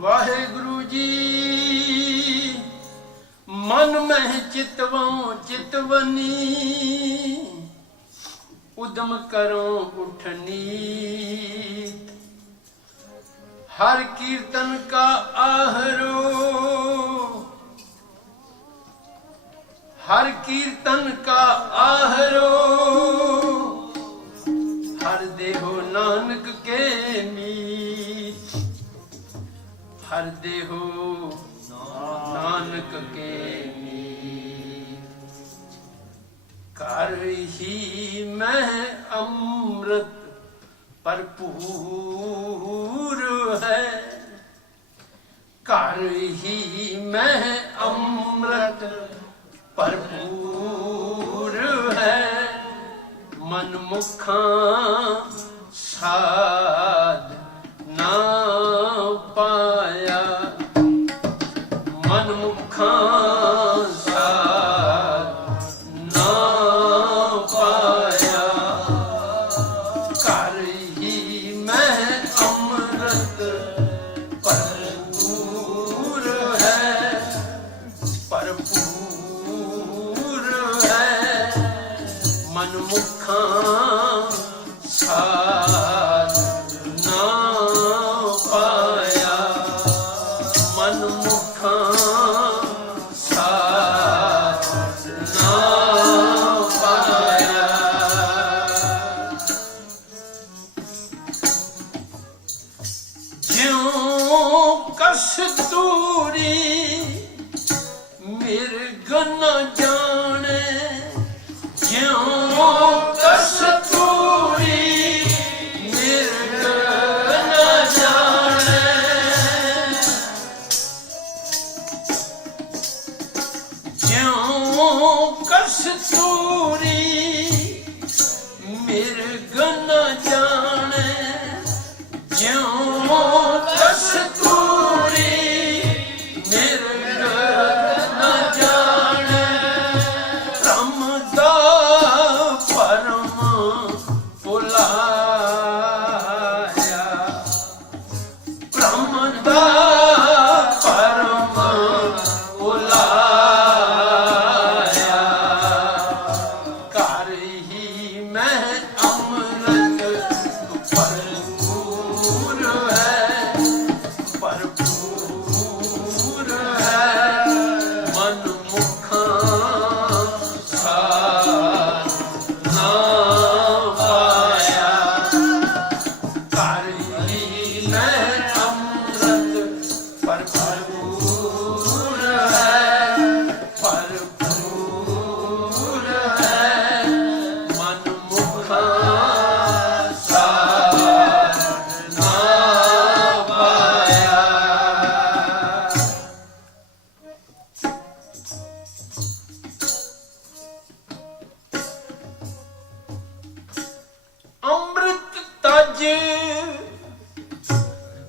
ਵਾਹਿਗੁਰੂ ਜੀ ਮਨ ਮਹਿ ਚਿਤਵੋਂ ਚਿਤਵਨੀ ਉਦਮ ਕਰੋ ਉਠਨੀ हर कीर्तन का आहरो हर कीर्तन का आहरो हर देहो नानक के मीत हर देहो नानक के मीत कर ही मैं अमृत भरपूर है कर ही मैं अमृत भरपूर है मन मुखा साध ना पाया मन मुखा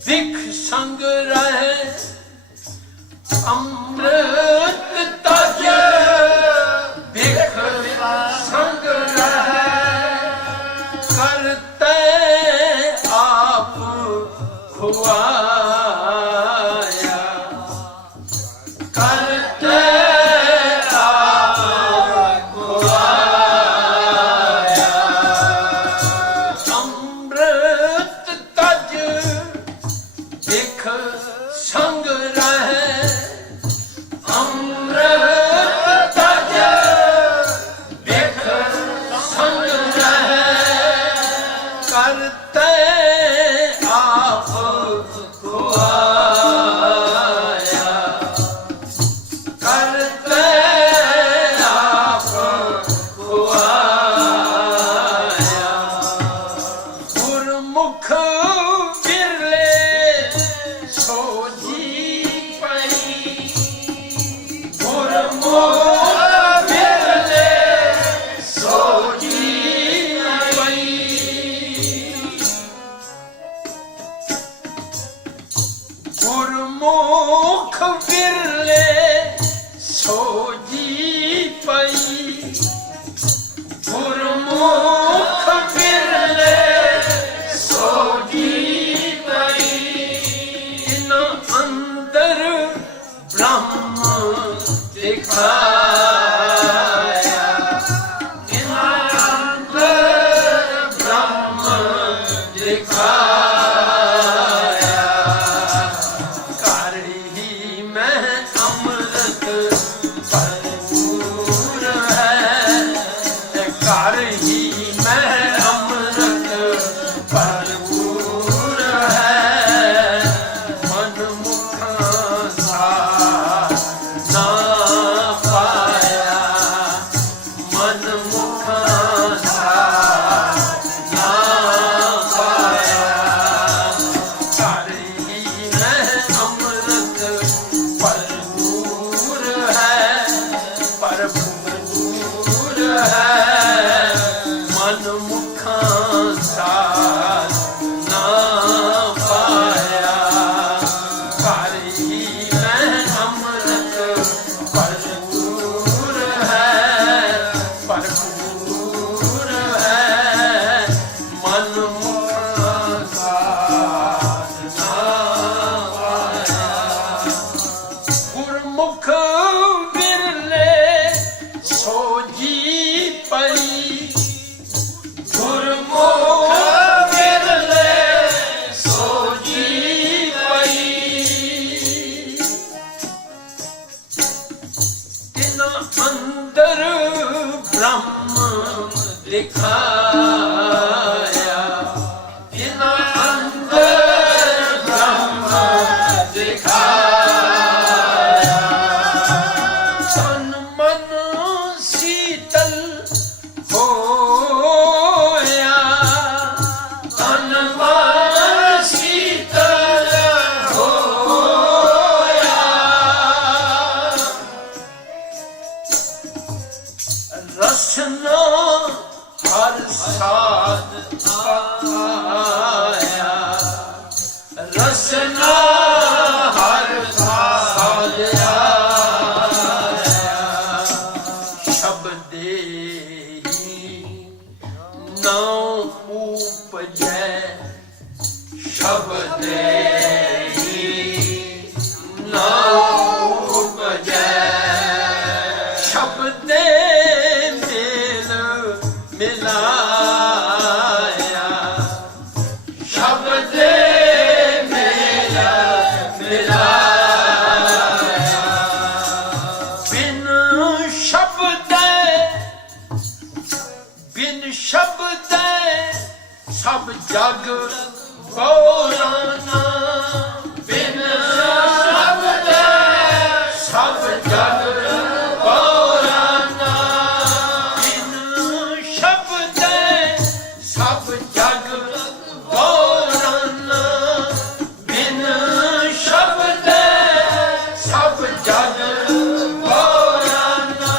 दिख संग रहे अमृत तज दिख संग रहे करते आप खुआया करते आप खुआया अमृत तज दिख संग रहे अमृत तज दिख संग रहे करते आप खुआया करते आप खुआया गुरमुख गुरमुख विरले सोजी पई गुरमुख विरले सोजी पई इन ब्रह्म दिखाया अंदर ब्रह्म दिखाया कर ही में अमृत भरपूर है कर ही में अमृत भरपूर है मन मुखा सा ना पाया मन मुखा सा ना पाया कर ही में अमृत भरपूर है भरपूर है मन मुखा सा ना पाया कर ही में अमृत भरपूर है मन मुखा सा ना पाया गुरमुख बिरले सोजी पई गुरमुख बिरले सोजी पई तिन अंदर ब्रह्म दिखाया तिन अंदर ब्रह्म दिखाया तन मन शीतल होया तन मन शीतल होया रसना हर साध आया रसना हर साध आया शब्दे ही नौ उपजै शब्दे ही नौ उपजै शब्दे मेल मिलाया शब्दे मेल मिलाया बिन शब्द सब जग बोलाना बिन शब्द सब जग बोलाना बिन शब्द सब जग बोलाना बिन शब्द सब जग बोलाना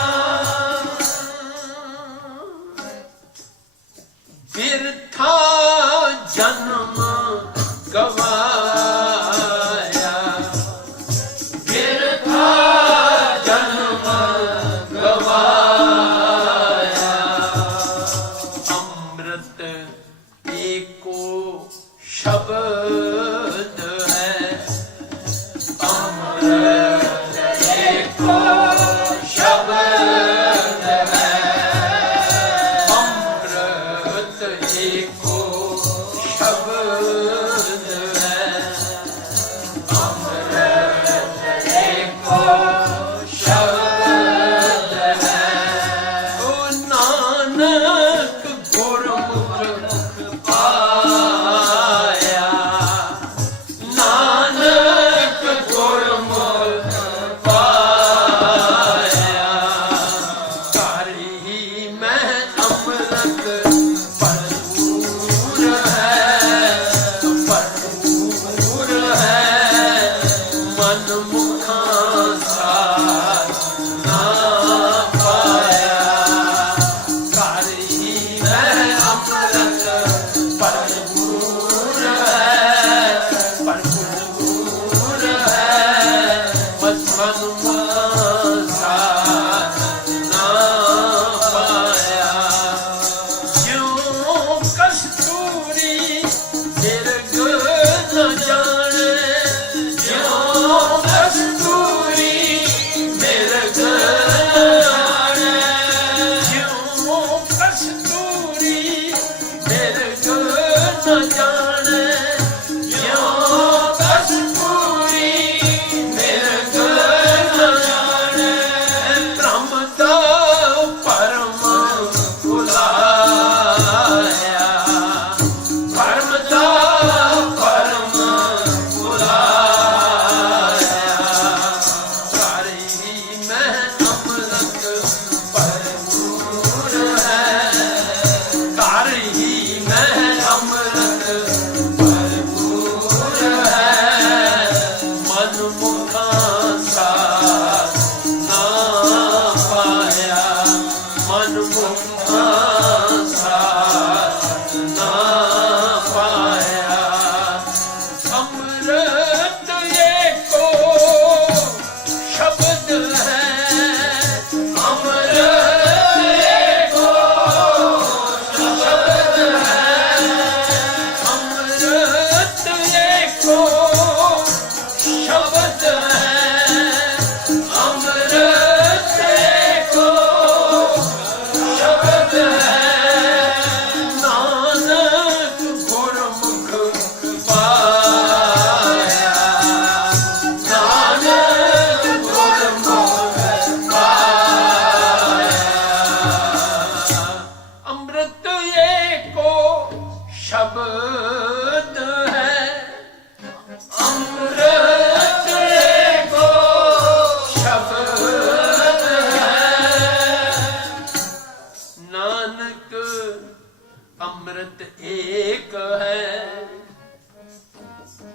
बिरथा जन्म गवाया बिरथा जन्म गवाया अमृत एको शब्द है अमृत एको शब्द है अमृत एको शब्द है अमृत एको शब्द है ओ नानक गुरमुख पाया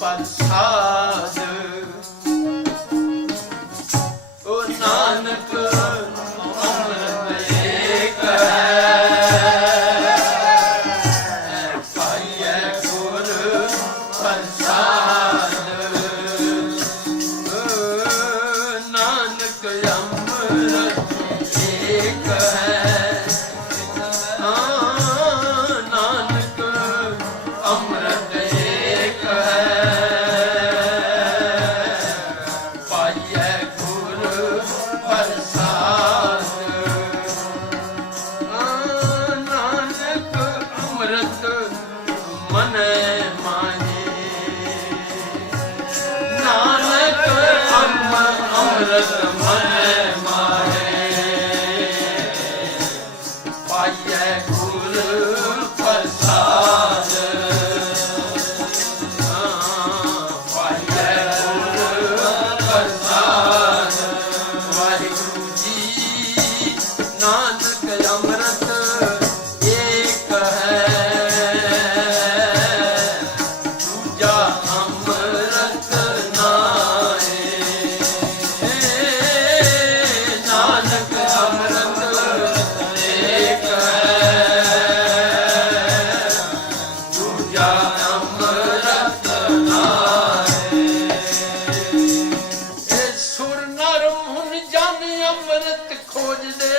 प्रसाद ओ नानक अमृत एक है पाइए गुर प्रसाद नानक अमृत एक है नानक अमृत एक पाइए गुर प्रसाद नानक अमृत मन माहे नानक अमृत मन माहे पाइए गुर प्रसाद पाइए गुर प्रसाद वाहिगुरु जी नानक अमृत एक है दूजा अमृत नाहे नानक अमृत एक है दूजा अमृत नाहे सुर नर मुन जन अमृत खोज दे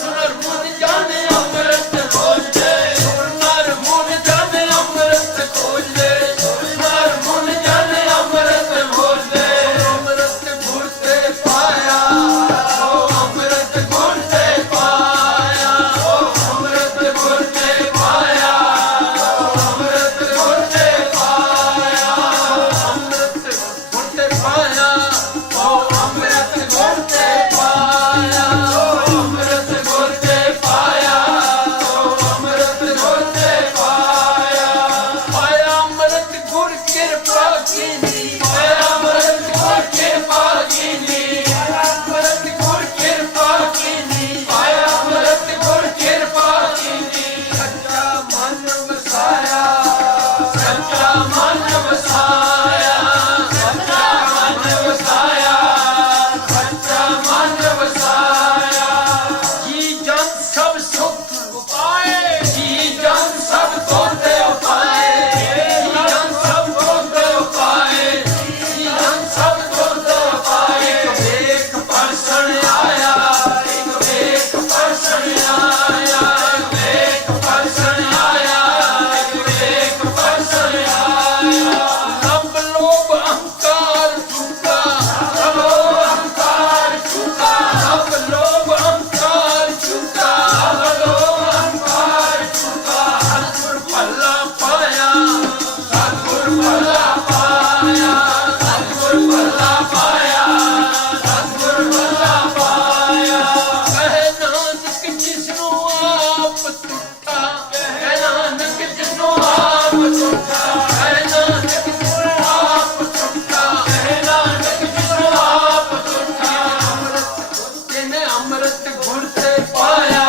सुर मुन जन अमृत खोज दे सुर नर मुन जन अमृत खोज दे सुर नर मुन जन अमृत खोज दे अमृत गुर ते पाया ओ अमृत गुर ते पाया ओ अमृत गुर ते पाया ओ अमृत गुर ते पाया अमृत गुर ते पाया ओ अमृत गुर ते पाया ओ अमृत गुर ते पाया ओ अमृत गुर ते पाया पाया अमृत गुर कृपा कीनी पाया अमृत गुर कृपा कीनी पाया अमृत गुर कृपा कीनी पाया अमृत गुर कृपा कीनी सच्चा मन वसाया सच्चा मन वसाया सच्चा मन वसाया सच्चा मन वसाया जी जन सब सुख उपाए जी जन सब तोते उपाए जी जन सब तोते उपाए जी जन सब तोते उपाए एक वेख परसण आया एक वेख परसण आया एक वेख परसण आया एक वेख परसण आया सब लोभ अहंकार चूका सब लोभ अहंकार चूका सब लोभ अहंकार चूका सब लोभ अहंकार चूका सतगुर भला पाया सतगुर भला पाया सतगुर भला पाया सतगुर भला पाया कहे नानक जिसनु आप टूटा कहे नानक जिसनु आप टूटा कहे नानक जिसनु आप टूटा कहे नानक जिसनु आप टूटा तिने अमृत गुर ते पाया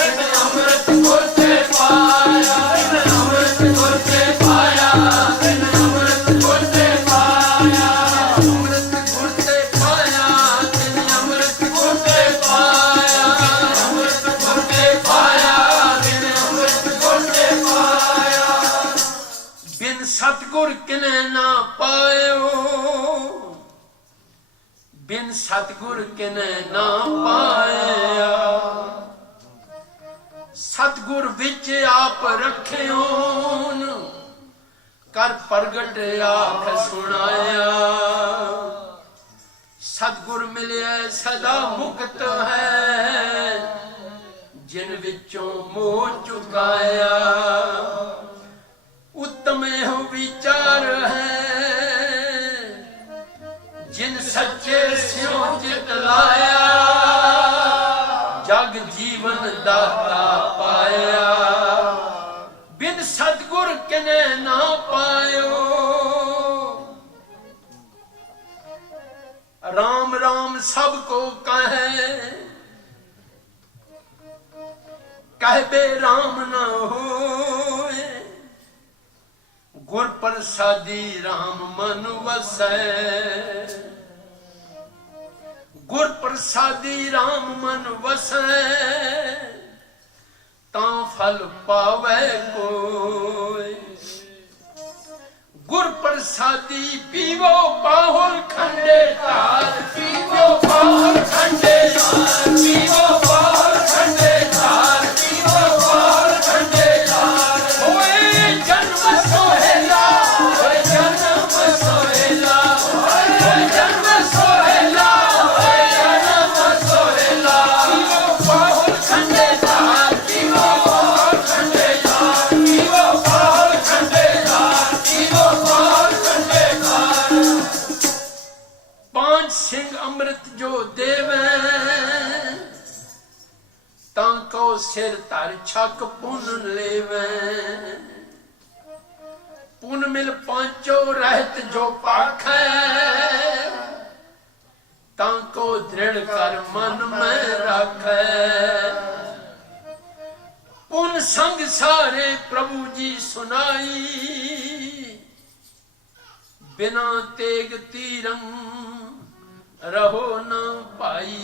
तिने अमृत गुर ते पाया तिने अमृत गुर ते पाया तिने अमृत गुर ते पाया अमृत गुर ते पाया तिने अमृत गुर ते पाया अमृत गुर ते पाया तिने अमृत गुर ते पाया बिन सतगुर किने ना पायो बिन सतगुर किने ना पाया सतगुर विच आप रखियोन कर प्रगट आख सुनाया सतगुर मिले सदा मुक्त है जिन विचों मोह चुकाया उत्तम हो विचार है जिन सच्चे स्यों चित लाया जग जीवन दाता पाया बिन सतगुर किने ना पायो राम राम सबको कहे कह बे राम न होए गुर प्रसादी राम मन वसै, गुर प्रसादी राम मन वसै, तां फल पावै कोई। गुर प्रसादी पीवो पाहुल खंडे तार, पीवो पाहुल खंडे तार, पीवो पाहुल खंडे तार, पीवो पाहुल खंडे तार। होए जन्म सोहेला, होए जन्म सोहेला, होए जन्म सोहेला, होए जन्म सोहेला। पीवो पाहुल खंडे तार, पीवो पाहुल खंडे तार, पीवो पाहुल खंडे तार, पीवो पाहुल खंडे तार। पांच सिंह अमृत जो देवे, तांको सिर तर छक पुन लेवे। पुन मिल पांचो रहत जो पाखै, तांको दृढ़ कर मन में राखै। पुन संग सारे प्रभु जी सुनाई, बिना तेग तीरंग रहो न पाई।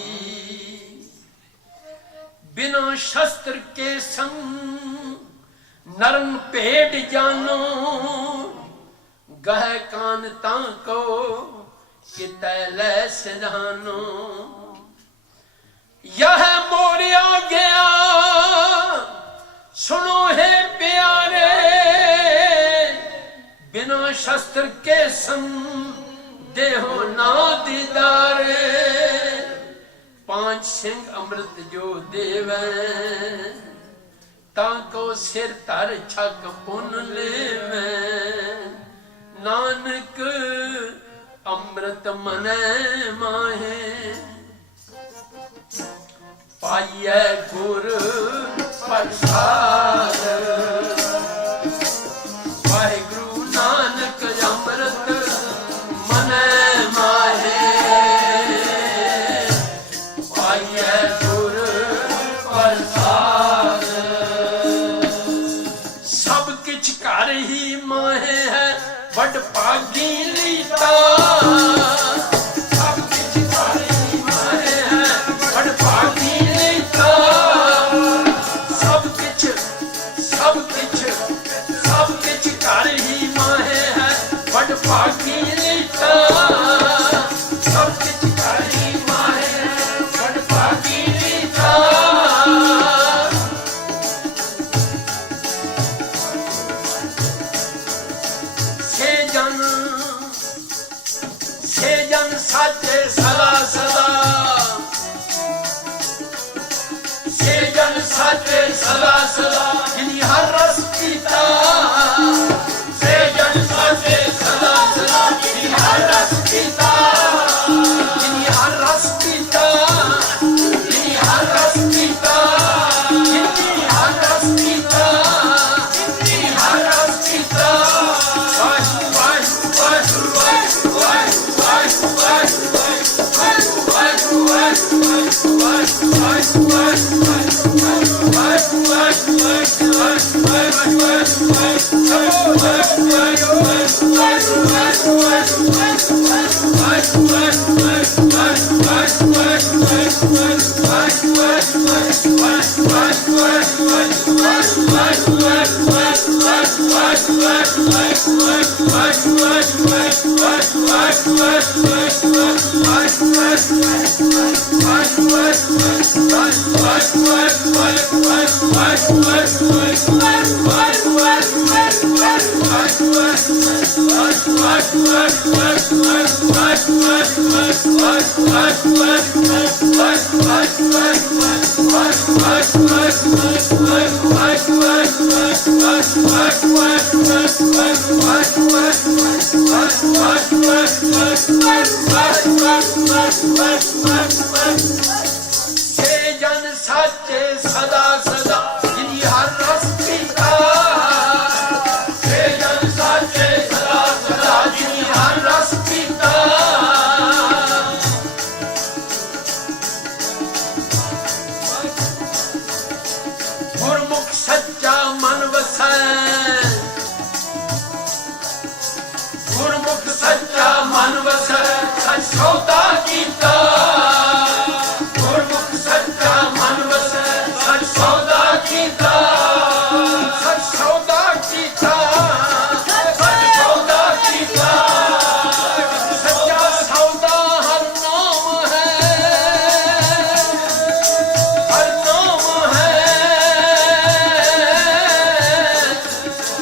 बिना शस्त्र के संग नरम पेट जानो, गह कान तांको कितैले सिधानो। यह मोरिया गया सुनो है प्यारे, बिना शस्त्र के संग देहो ना दीदारे। पांच सिंह अमृत जो देवे, ताको सिर तर छक पुन लेवे। नानक अमृत मनै माहे, पाइयै गुर प्रसाद। वाहिगुरु नानक अमृत मनै माहे, पाइयै गुर प्रसाद। सब किछ घर ही माहे है, बड़ भागी लीता। सब किछ घर ही माहे है, बड़ भागी लीता। सब किछ घर ही माहे है, बड़ भागी लीता। सब किछ घर ही माहे है, बड़ भागी लीता। से जन साचे सदा सदा, से जन साचे सदा सदा, जिनी हर रस पीता। से जन साचे सदा सदा, जिनी हर रस पीता। जिनी हर रस पीता, जिनी हर रस पीता, जिनी हर रस पीता, जिनी हर रस पीता। से जन साचे सदा सदा, जिनी हर रस पीता। से जन साचे सदा सदा, जिनी हर रस पीता। गुरमुख सच्चा मन वसै, ਸੱਚਾ ਮਨ ਵਸੈ ਸੱਚ ਸੌਦਾ ਕੀਤਾ ਗੁਰਮੁਖ ਸੱਚਾ ਮਨ ਵਸੈ ਸੱਚ ਸੌਦਾ ਕੀਤਾ ਸੱਚ ਸੌਦਾ ਕੀਤਾ ਸੱਚ ਸੌਦਾ ਕੀਤਾ ਸੱਚਾ ਸੌਦਾ ਹਰ ਨਾਮ ਹੈ ਹਰ ਨਾਮ ਹੈ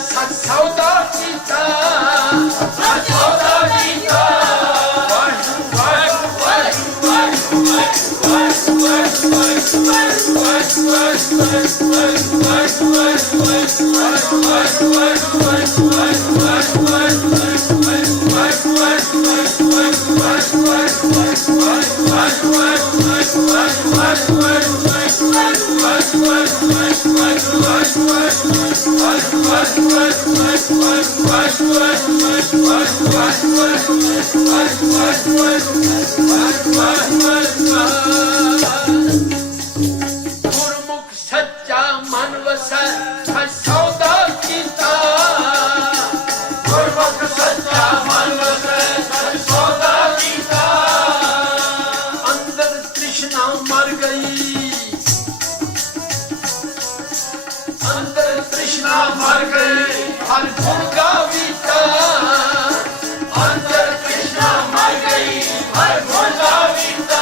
ਸੱਚ ਸੌਦਾ ਕੀਤਾ ਸੱਚ ਸੌਦਾ ਕੀਤਾ ਗੁਰਮੁਖ ਸੱਚਾ ਮਨ ਵਸੈ ਸੱਚ ਸੌਦਾ ਕੀਤਾ ਗੁਰਮੁਖ ਸੱਚਾ ਮਨ ਵਸੈ ਸੱਚ ਸੌਦਾ ਕੀਤਾ ਅੰਦਰ ਤ੍ਰਿਸ਼ਨਾ ਮਰ ਗਈ ਅੰਦਰ ਤ੍ਰਿਸ਼ਨਾ ਮਰ ਗਈ ਹਰ ਗੁਣ ਗਾਵੀਤਾ ਅੰਦਰ ਤ੍ਰਿਸ਼ਨਾ ਮਰ ਗਈ ਹਰ ਗੁਣ ਗਾਵੀਤਾ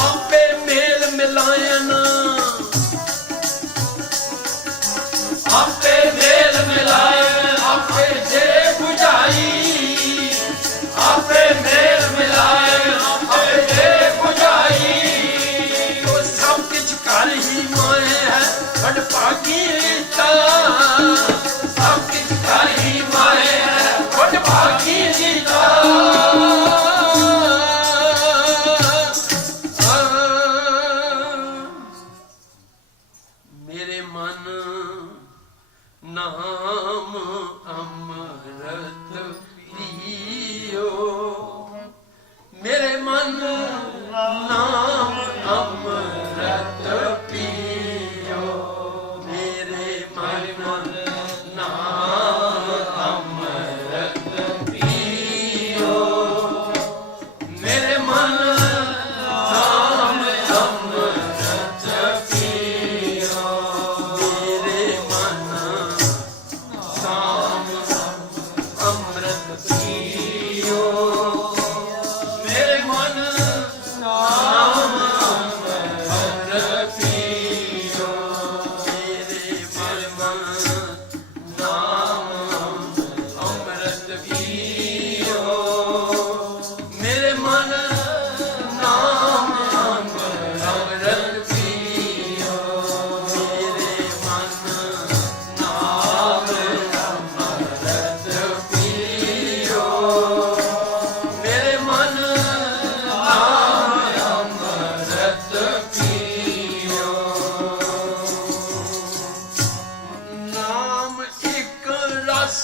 ਆਪੇ ਮੇਲ ਮਿਲਾਇਨ ਆਪੇ ਮੇਲ ਮਿਲਾਇਨ ਆਪੇ ਜੇ 부ਝਾਈ ਆਪੇ ਮੇਲ ਮਿਲਾਇਨ ਆਪੇ ਜੇ 부ਝਾਈ ਉਹ ਸਭ ਕੁਛ ਕਰ ਹੀ ਮਾਏ ਹੈ ਬੜ ਭਾਗੀ ਰੀਤਾ ਸਭ ਕੁਛ ਕਰ ਹੀ ਮਾਏ ਹੈ ਬੜ ਭਾਗੀ ਰੀਤਾ ਮੇਰੇ ਮਨ ਨਾਮ ਅੰਮ੍ਰਿਤ ਪੀਓ ਮੇਰੇ ਮਨ ਨਾਮ ਅੰਮ੍ਰਿਤ ਪੀਓ ਮੇਰੇ ਮਨ ਨਾਮ ਅੰਮ੍ਰਿਤ ਪੀਓ ਮੇਰੇ ਮਨ ਨਾਮ ਅੰਮ੍ਰਿਤ ਪੀਓ ਮੇਰੇ ਮਨ ਨਾਮ ਅੰਮ੍ਰਿਤ ਪੀਓ ਮੇਰੇ ਮਨ ਨਾਮ ਅੰਮ੍ਰਿਤ ਪੀਓ ਮੇਰੇ ਮਨ ਨਾਮ ਅੰਮ੍ਰਿਤ ਪੀਓ ਮੇਰੇ ਮਨ ਨਾਮ ਅੰਮ੍ਰਿਤ ਪੀਓ ਮੇਰੇ ਮਨ ਨਾਮ ਅੰਮ੍ਰਿਤ ਪੀਓ ਮੇਰੇ ਮਨ ਨਾਮ ਅੰਮ੍ਰਿਤ ਪੀਓ ਨਾਮ ਇੱਕ ਰਸ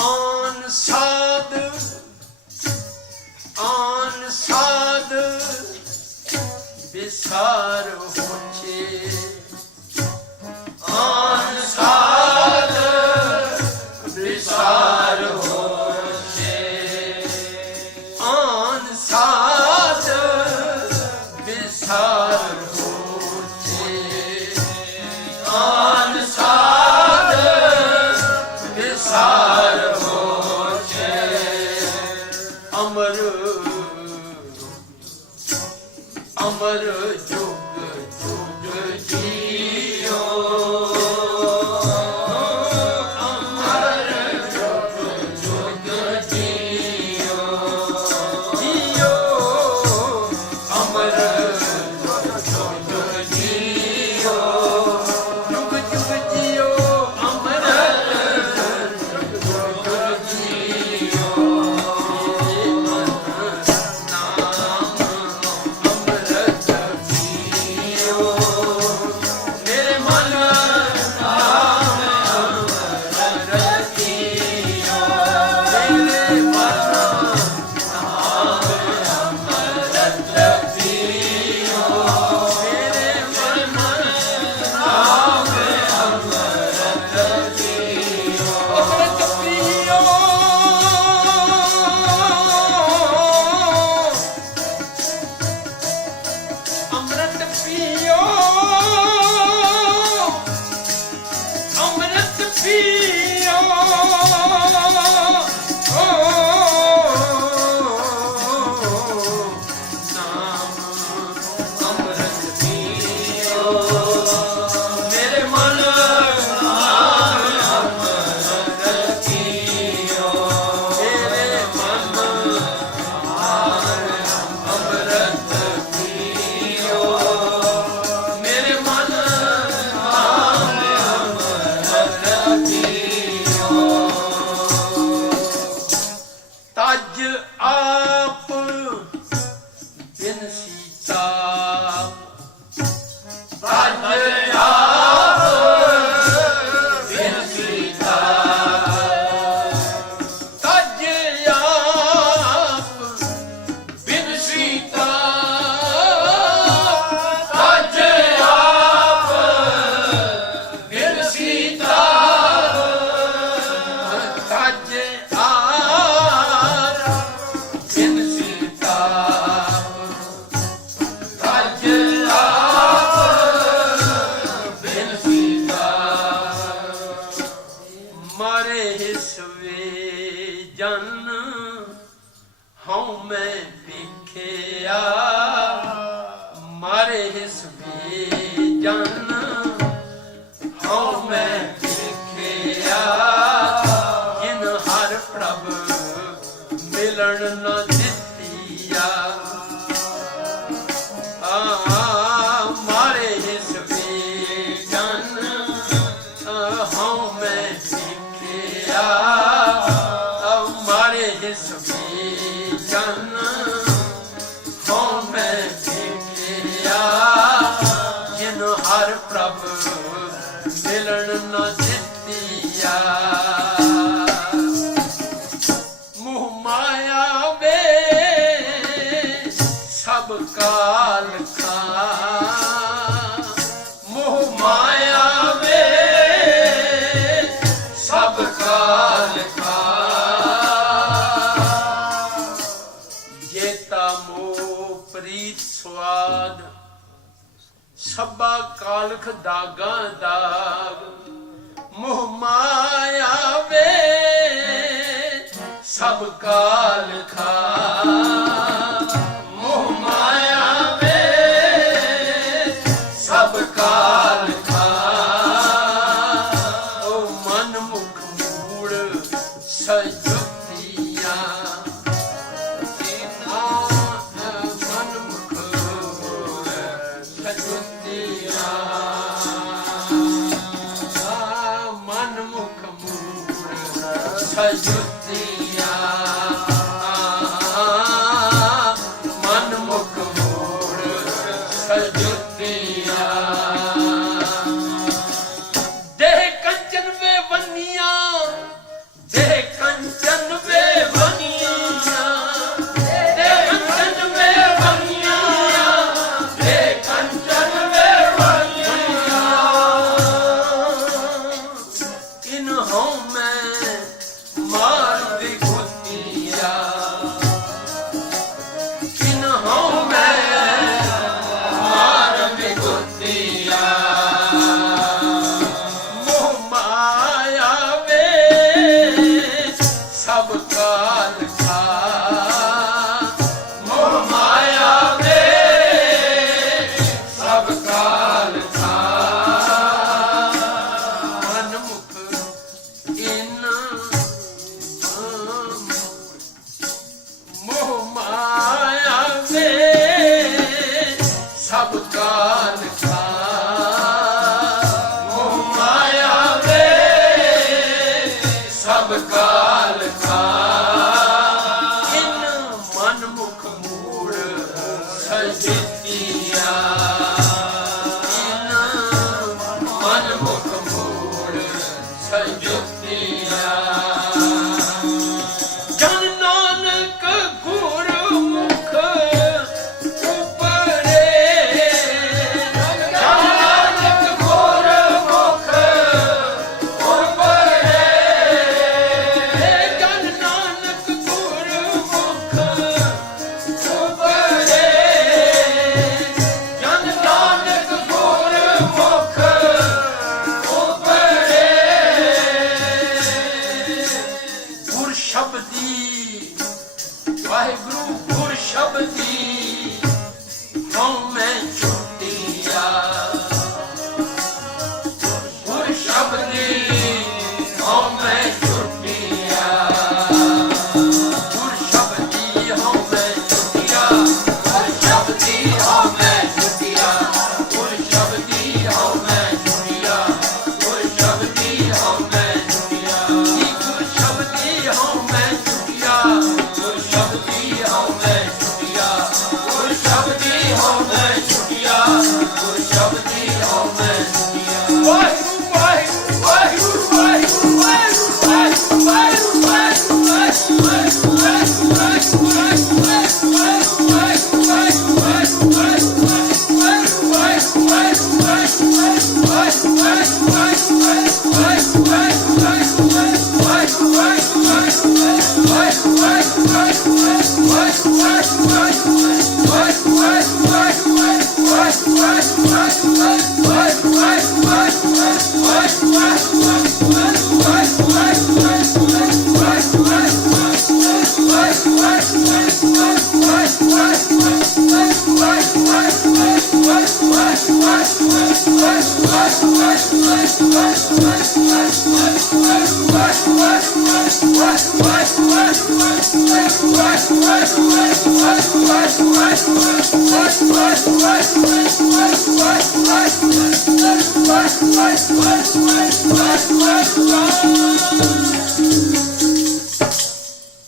ਆਨ ਸਾਧ ਵਿਸਾਰ ਹੋਛੇ ਆਨ ਸਾਧ ਵਿਸਾਰ ਹੋਛੇ ਆਨ ਸਾਧ ਵਿਸਾਰ ਹੋਛੇ ਆਨ ਸਾਧ ਵਿਸਾਰ ਹੋਛੇ ਅਮਰ ਅਮਰ ਜੁਗ ਜੁਗ ਜੀਓ ਅਮਰ ਜੁਗ ਜੁਗ ਜੀਓ ਜੀਓ ਅਮਰ ਜੁਗ ਜੁਗ ਜੀਓ ਜੁਗ ਜੁਗ ਜੀਓ ਅਮਰ ਜੁਗ ਜੁਗ ਜੀਓ ਮੇਰੇ ਮਨ ਨਾਮ ਅੰਮ੍ਰਿਤ ਜਨ ਹਉ ਮੈਂ ਵੇਖਿਆ ਮਾਰੇ ਹਿਸ ਵੀ ਜਨ ਹਉ ਮੈਂ ਵੇਖਿਆ ਜਿਨ ਹਰ ਪ੍ਰਭ ਮਿਲਣ ਨਾ ਦਿੱਤੀਆ ਮਾਰੇ ਹਿਸ ਵੀ ਜਨ ਹਉ ਮੈਂ ਵੇਖਿਆ ਮਾਰੇ ਹਿਸ ਵੀ ਜਨ ਹਉ ਮੈਂ ਵੇਖਿਆ ਜਿਨ ਹਰ ਪ੍ਰਭ ਮਿਲਣ ਨਾ ਦਿੱਤੀਆ ਮੋਹ ਮਾਇਆ ਵੇ ਸਭ ਕਾਲ ਖਾ ਮੋਹ ਮਾਇਆ ਵੇ ਸਭ ਕਾਲ ਖਾ ਜੇਤਾ ਮੋਹ ਪ੍ਰੀਤ ਸਵਾਦ ਸਭਾ ਕਾਲਖ ਦਾਗਾ ਦਾਗ ਮੋਹ ਮਾਇਆ ਵੇ ਸਭ ਕਾਲ ਖਾ ਮੋਹ ਮਾਇਆ ਵੇ ਸਭ ਕਾਲ ਖਾ ਓ ਮਨ ਮੁਖ ਮੂੜ ਸਜੁਤੀਆਂ ਮਨ ਮੁਖ ਮੂੜ ਸਜੁਤੀਆਂ ਮਨ ਮੁਖ ਮੂੜ ਸਜੁਤੀਆਂ ਮਨ ਮੁਖ ਮੂੜ ਸਜੁਤੀਆਂ ਦੇਹ ਕੰਚਨ ਵੇ ਵੰਨੀਆਂ ਦੇਹ ਕੰਚਨ ਵੇ ਵੰਨੀਆਂ ਦੇਹ ਕੰਚਨ ਵੇ ਵੰਨੀਆਂ ਦੇਹ ਕੰਚਨ ਵੇ ਵੰਨੀਆਂ ਇਨ ਹਉ ਮੈਂ ਮਾਰ ਦੀ ਗੁੱਤੀਆ ਇਨ ਹਉ ਮੈਂ ਮਾਰ ਦੀ ਗੁੱਤੀਆ ਮੋਹ ਮਾਇਆ ਵੇ ਸਭ ਕਾਲ ਖਾ ਮੋਹ ਮਾਇਆ ਵੇ ਸਭ ਕਾਲ ਖਾ ਮਨ ਮੁਖ ਇਨ ਮੋਹ ਮਾਇਆ ਵੇ ਸਭ ਕਾਲ ਖਾ ਮੋਹ ਮਾਇਆ ਵੇ ਸਭ ਕਾਲ ਖਾ ਇਨ ਮਨ ਮੁਖ ਮੂੜ ਸਜਿਤੀਆ ਇਨ ਮਨ ਮੁਖ ਮੂੜ ਸਜਿਤੀਆ ਜਨ ਨਾਨਕ ਗੁਰਮੁਖ ਉਪਰੇ ਜਨ ਨਾਨਕ ਗੁਰਮੁਖ ਉਪਰੇ ਜਨ ਨਾਨਕ ਗੁਰਮੁਖ ਉਪਰੇ ਜਨ ਨਾਨਕ ਗੁਰਮੁਖ ਉਪਰੇ ਗੁਰ ਸ਼ਬਦੀ ਵਾਹਿਗੁਰੂ ਗੁਰ ਸ਼ਬਦੀ ਹਉ ਮੈਂ ਛੁੱਟੀਆ ਗੁਰ ਸ਼ਬਦੀ ਹਉ ਮੈਂ ਛੁੱਟੀਆ ਗੁਰ ਸ਼ਬਦੀ ਹਉ ਮੈਂ ਛੁੱਟੀਆ ਗੁਰ ਸ਼ਬਦੀ ਹਉ ਮੈਂ ਛੁੱਟੀਆ ਗੁਰ ਸ਼ਬਦੀ ਹਉ ਮੈਂ ਛੁੱਟੀਆ ਗੁਰ ਸ਼ਬਦੀ ਹਉ ਮੈਂ ਛੁੱਟੀਆ ਗੁਰ ਸ਼ਬਦੀ ਹਉ ਮੈਂ ਛੁੱਟੀਆ ਗੁਰ ਸ਼ਬਦੀ ਹਉ ਮੈਂ ਛੁੱਟੀਆ ਗੁਰ ਸ਼ਬਦੀ ਹਉ ਮੈਂ ਛੁੱਟੀਆ ਗੁਰ ਸ਼ਬਦੀ ਹਉ ਮੈਂ ਛੁੱਟੀਆ ਵਾਹਿਗੁਰੂ ਵਾਹਿਗੁਰੂ ਵਾਹਿਗੁਰੂ ਵਾਹਿਗੁਰੂ ਵਾਹਿਗੁਰੂ ਵਾਹਿਗੁਰੂ ਵਾਹਿਗੁਰੂ ਵਾਹਿਗੁਰੂ Why?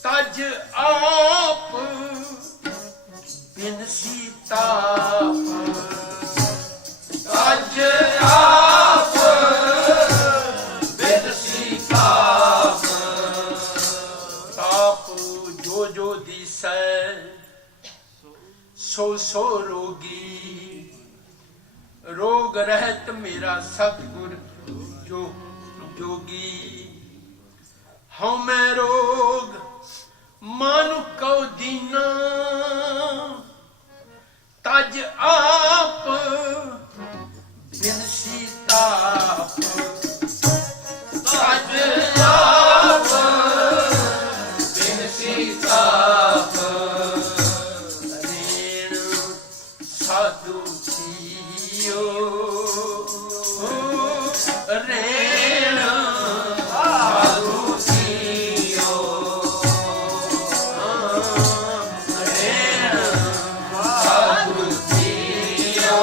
ਤਜ ਆਪ ਬਿਨ ਸੀਤਾਪ ਤਜ ਆਪ ਬਿਨ ਸੀਤਾਪ ਤਾਪ ਜੋ ਜੋ ਦਿਸੈ ਸੋ ਸੋ ਰੋਗੀ ਰੋਗ ਰਹਿਤ ਮੇਰਾ ਸਤਿਗੁਰ ਜੋ ਜੋਗੀ ਹਉ ਮੈਂ ਰੋਗ ਮਾਨੁ ਕਉ ਦੀਨਾ ਤਜ ਆਪ ਬਿਨ ਸੀਤਾਪ ਤਜ ਆਪ ਬਿਨ ਸੀਤਾਪ ਰੇਣ ਸਾਧੂ ਕੀਓ ਰੇਣ ਸਾਧੂ ਕੀਓ ਰੇਣ ਸਾਧੂ ਕੀਓ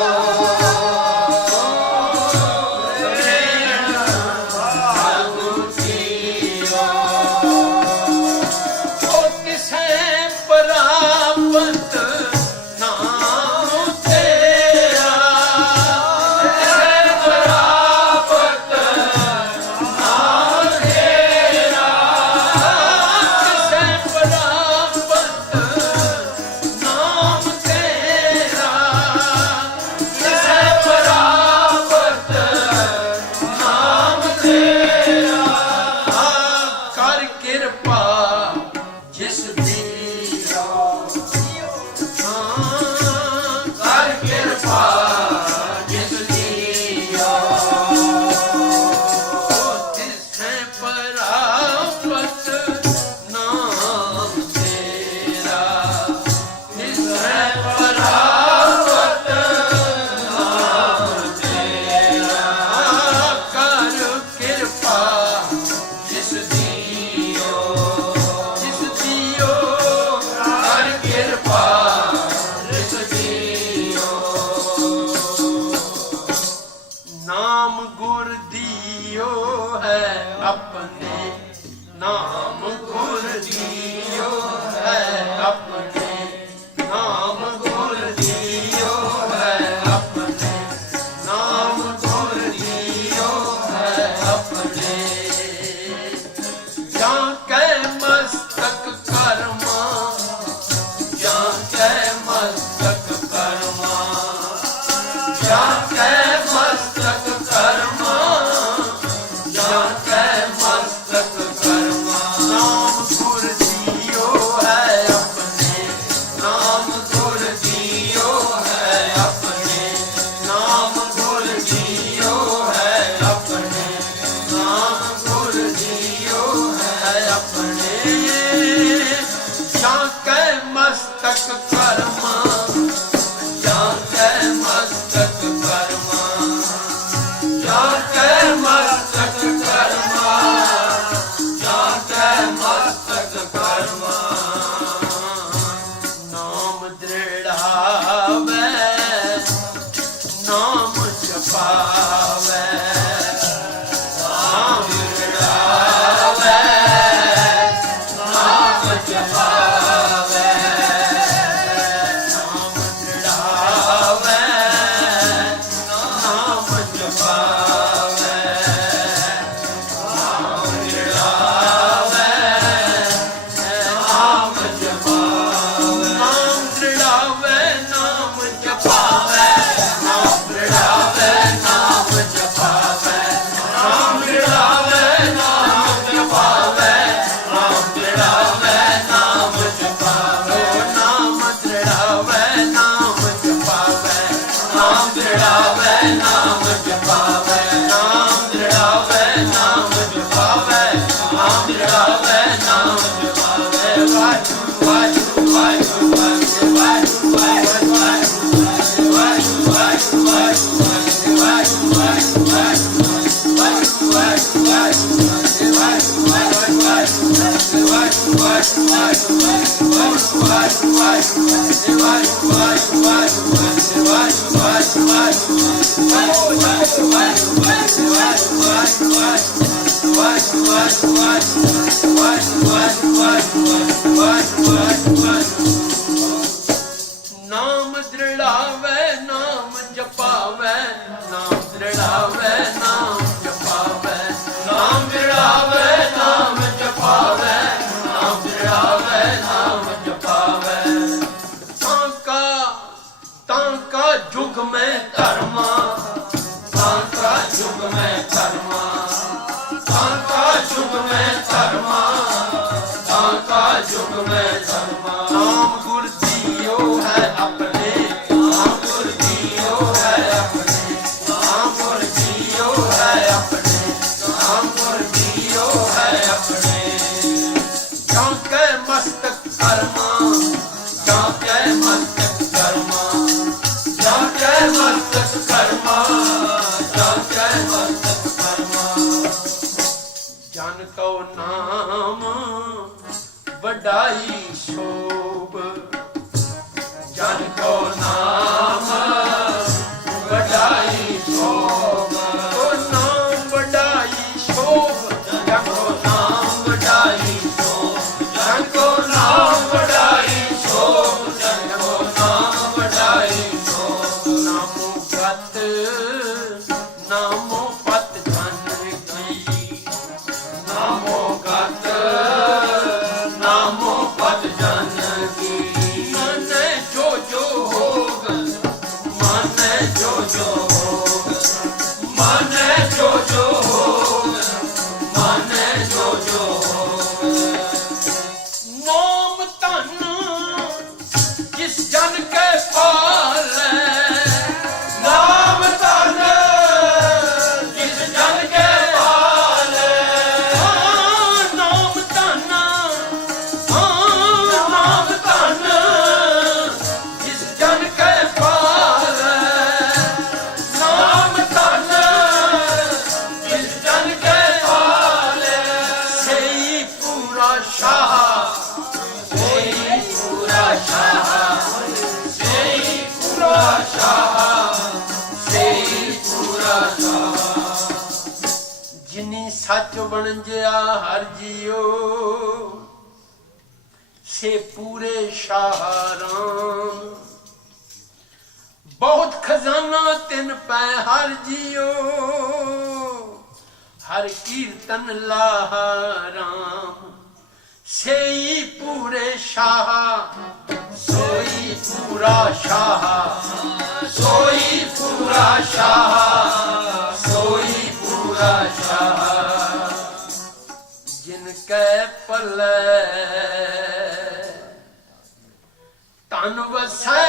ਰੇਣ ਸਾਧੂ ਕੀਓ ਉਹ ਕਿਸੈ ਪ੍ਰਾਪਤ ਨਾਮ ਤੇਰਾ ਕਿਸੈ ਪ੍ਰਾਪਤ ਨਾਮ ਤੇਰਾ ਕਿਸੈ ਪ੍ਰਾਪਤ ਨਾਮ ਤੇਰਾ ਕਿਸੈ ਪ੍ਰਾਪਤ ਨਾਮ ਤੇਰਾ ਕਰ ਕਿਰਪਾ ਜਿਸ ਦੀ ਕਰ ਕਿਰਪਾ ਜਿਸ ਦੀਓ ਤਿਸੈ ਪ੍ਰਾਪਤ ਨਾਮ ਤੇਰਾ ਤਿਸੈ ਪ੍ਰਾਪਤ ਨਾਮ ਤੇਰਾ ਕਰ ਕਿਰਪਾ ਜਿਸ ਦੀਓ ਕਰ ਕਿਰਪਾ ਜਿਸ ਦੀਓ ਨਾਮ ਗੁਰ ਦੀਓ ਹੈ ਆਪਣੇ ਨਾਮ ਗੁਰ ਦੀਓ ਹੈ ਆਪਣੇ ਨਾਮ ਗੁਰ ਦੀਓ ਹੈ ਆਪਣੇ ਨਾਮ ਗੁਰ ਦੀਓ ਹੈ ਆਪਣੇ ਜਾਂ ਕੈ ਮਸਤਕ ਕਰਮਾ ਜਾਂ ਕੈ ਮਸਤਕ ਕਰਮਾ ਜਾਂ ਕੈ ਮਸਤਕ ਕਰਮਾ ਜਾਂ ਕੈ ਮਸਤਕ ਕਰਮਾ ਨਾਮ ਗੁਰ ਦੀਓ ਹੈ ਆਪਣੇ ਨਾਮ ਗੁਰ ਦੀਓ ਹੈ ਆਪਣੇ ਨਾਮ ਗੁਰ ਦੀਓ ਹੈ ਆਪਣੇ ਨਾਮ ਗੁਰ ਦੀਓ ਹੈ ਆਪਣੇ ਜਾਂ ਕੈ ਮਸਤਕ ਕਰਮਾ ਜਾਂ ਕੈ ਮਸਤਕ ਕਰਮਾ ਜਾਂ ਕੈ ਮਸਤਕ ਕਰਮਾ ਜਾਂ ਕੈ ਮਸਤਕ ਕਰਮਾ ਨਾਮ ਦ੍ਰਿੜਾਵੈ ਨਾਮ ਜਪਾਵੈ ਨਾਮ ਦ੍ਰਿੜਾਵੈ ਨਾਮ ਜਪਾਵੈ ਨਾਮ ਦ੍ਰਿੜਾਵੇ ਨਾਮ ਜਪਾਵੇ ਨਾਮ ਦ੍ਰਿੜਾਵੇ ਨਾਮ ਜਪਾਵੇ ਨਾਮ ਦ੍ਰਿੜਾਵੇ ਨਾਮ ਜਪਾਵੇ ਨਾਮ ਦ੍ਰਿੜਾਵੇ ਨਾਮ ਜਪਾਵੇ ਤਾਂ ਕਾ ਜੁਗ ਮੈਂ ਧਰਮਾ ਤਾਂ ਕਾ ਜੁਗ ਮੈਂ ਧਰਮਾ ਤਾਂ ਕਾ ਜੁਗ ਮੈਂ ਧਰਮਾ ਤਾਂ ਕਾ ਜੁਗ ਮੈਂ ਧਰਮਾ ਨਾਮ ਗੁਰ ਜੀਓ ਹੈ ਆਪਣੇ ਨਾਮ ਗੁਰ ਜੀਓ ਹੈ ਆਪਣੇ ਨਾਮ ਗੁਰ ਜੀਓ ਹੈ ਆਪਣੇ ਨਾਮ ਗੁਰ ਜੀਓ ਹੈ ਆਪਣੇ ਜਾਂ ਕੈ ਮਸਤਕ ਕਰਮਾ ਜਾਂ ਕੈ ਮਸਤਕ ਕਰਮਾ ਜਾਂ ਕੈ ਮਸਤਕ ਕਰਮਾ ਜਾਂ ਕੈ ਮਸਤਕ ਕਰਮਾ ਜਨ ਕੋ ਨਾਮ ਵਡਾਈ ਸ਼ੋਭ ਜਨ ਕੋ ਨਾਮ ਵਡਾਈ ਸ਼ੋਭ ਕੋ ਨਾਮ ਵਡਾਈ ਸ਼ੋਭ ਜਨ ਕੋ ਨਾਮ ਵਡਾਈ ਸ਼ੋਭ ਜਨ ਕੋ ਨਾਮ ਵਡਾਈ ਸ਼ੋਭ ਜਨ ਕੋ ਨਾਮ ਵਡਾਈ ਸ਼ੋਭ ਨਾਮੋ ਪਤ ਧਨ ਕੀ ਨਾਮੋ ਗਤ ਨਾਮੋ ਪਤ ਜਨ ਕੀ ਮਨੈ ਜੋ ਜੋ ਹੋਗ ਮਨੈ ਜੋ ਜੋ ਹੋਗ ਮਨੈ ਜੋ ਜੋ ਹੋਗ ਮਨੈ ਜੋ ਜੋ ਹੋਗ ਨਾਮ ਧਨ ਜਿਸ ਜਨ ਕੇ ਪਾਲੈ ਨਾਮ ਧਨ ਜਿਸ ਜਨ ਕੇ ਪਾਲੈ ਨਾਮ ਧਨ ਨਾਮ ਧਨ ਜਿਸ ਜਨ ਕੇ ਪਾਲੈ ਨਾਮ ਧਨ ਜਿਸ ਜਨ ਕੇ ਪਾਲੈ ਸਈ ਪੂਰਾ ਸ਼ਾਹ ਸਈ ਪੂਰਾ ਸ਼ਾਹ ਸਈ ਪੂਰਾ ਸ਼ਾਹ ਸਈ ਪੂਰਾ ਸ਼ਾਹ ਜਿਨੀ ਸੱਚ ਬਣਜਿਆ ਹਰ ਜੀਓ ਸੇ ਪੂਰੇ ਸ਼ਾਹਰਾਂ ਬਹੁਤ ਖਜ਼ਾਨਾ ਤਿਨ ਪੈ ਹਰ ਜੀਓ ਹਰ ਕੀਰਤਨ ਲਾਹਰਾਮ ਸਈ ਪੂਰੇ ਸ਼ਾਹ ਸੋਈ ਪੂਰਾ ਸ਼ਾਹ ਸੋਈ ਪੂਰਾ ਸ਼ਾਹ ਸੋਈ ਪੂਰਾ ਸ਼ਾਹ ਜਿਨ ਕੈ ਪੱਲੇ ਤਨ ਵਸੈ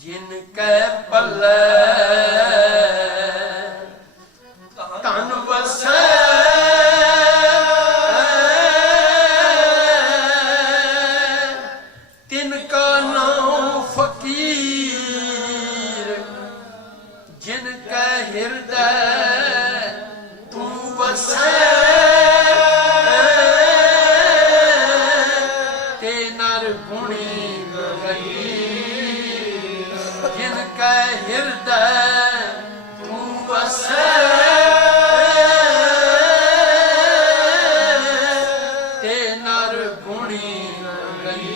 ਜਿਨ ਕੈ ਪੱਲੇ ਤਨ ਵਸੈ ਤਿਨ ਕਾ ਨਾਮ ਫਕੀਰ ਜਿਨ ਕੈ ਹਿਰਦੈ ਤੂੰ ਵਸੈ ਤੇ ਨਰ ਗੁਣੀ ਗਈ ਜਿਨ ਕੈ ਹਿਰਦੈ ਤੂੰ ਵਸੈ ਤੇ ਨਰ ਗੁਣੀ ਗਈ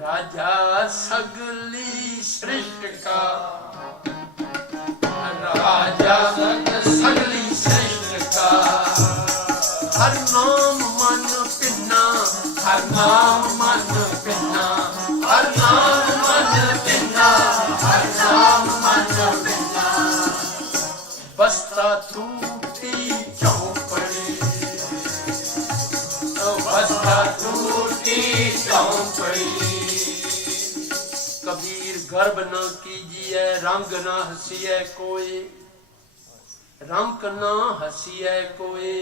ਰਾਜਾ ਸਗਲੀ ਸ੍ਰਿਸ਼ਟ ਕਾ राजा सगली श्रेष्ठ का हर नाम मन पिन्ना हर नाम मन पिन्ना हर नाम मन पिन्ना हर नाम मन पिन्ना बस्ता टूटी चौपड़ी बस्ता टूटी चौपड़ी कबीर गर्भ न कीजिए रंग न हसीए कोई रंग न हसीए कोई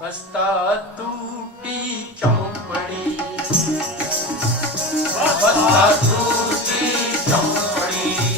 बस्ता टूटी चौपड़ी बस्ता टूटी चौपड़ी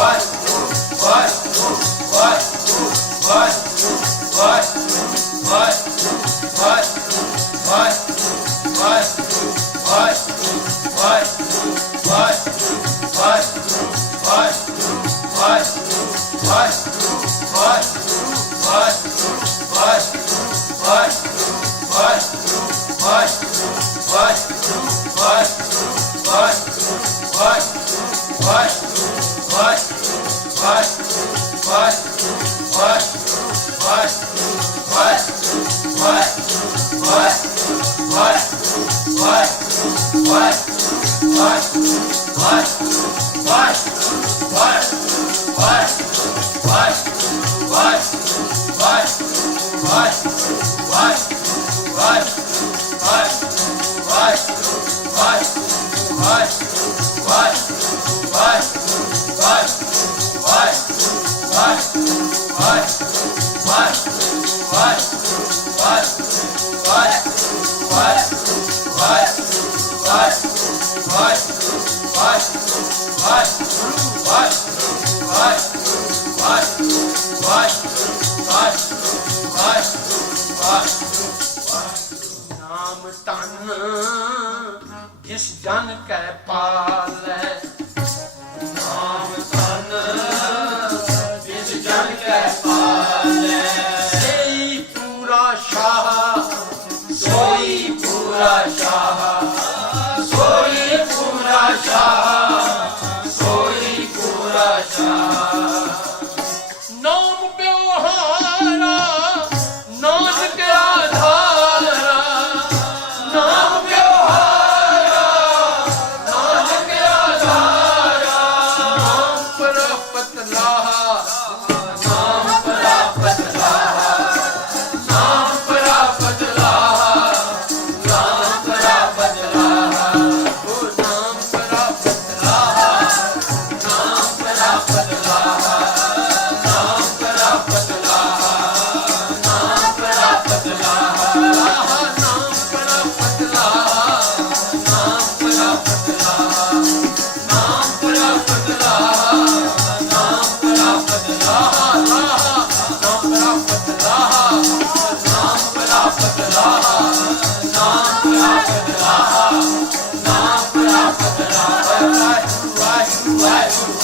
ਨਾਮ ਤਨ ਜਿਸ ਜਨ ਕੈ ਪਾਲੈ ਨਾਮ ਤਨ ਜਿਸ ਜਨ ਕੈ ਪਾਲੈ ਸਈ ਪੂਰਾ ਸ਼ਾਹ ਸੋਈ ਪੂਰਾ ਸ਼ਾਹ ਸੋਈ ਪੂਰਾ ਸ਼ਾਹ ਸੋਈ ਪੂਰਾ ਸ਼ਾਹ ਨਾਮ ਬਿਵਹਾਰਾ ਨਾਨਕ ਆਧਾਰਾ ਨਾਮ ਬਿਵਹਾਰਾ ਨਾਨਕ ਆਧਾਰਾ ਨਾਮ ਪ੍ਰਾਪਤ ਲਾਹਾ ਨਾਮ ਪ੍ਰਾਪਤ ਲਾਹਾ ਨਾਮ ਪ੍ਰਾਪਤ ਲਾਹਾ ਨਾਮ ਪ੍ਰਾਪਤ ਲਾਹਾ ਉਹ ਨਾਮ ਪ੍ਰਾਪਤ ਲਾਹਾ ਨਾਮ ਪ੍ਰਾਪਤ ਲਾਹਾ ਨਾਮ ਪ੍ਰਾਪਤ ਲਾਹਾ ਨਾਮ ਪ੍ਰਾਪਤ ਲਾਹਾ ਲਾਹਾ ਨਾਮ ਪ੍ਰਾਪਤ ਲਾਹਾ ਨਾਮ ਪ੍ਰਾਪਤ ਲਾਹਾ ਨਾਮ ਪ੍ਰਾਪਤ ਲਾਹਾ ਨਾਮ ਪ੍ਰਾਪਤ ਲਾਹਾ ਲਾਹਾ ਨਾਮ ਪ੍ਰਾਪਤ ਲਾਹਾ ਨਾਮ ਪ੍ਰਾਪਤ ਲਾਹਾ ਨਾਮ ਪ੍ਰਾਪਤ ਲਾਹਾ ਨਾਮ ਪ੍ਰਾਪਤ ਲਾਹਾ ਵਾਹਿਗੁਰੂ ਵਾਹਿਗੁਰੂ ਵਾਹਿਗੁਰੂ ਵਾਹਿਗੁਰੂ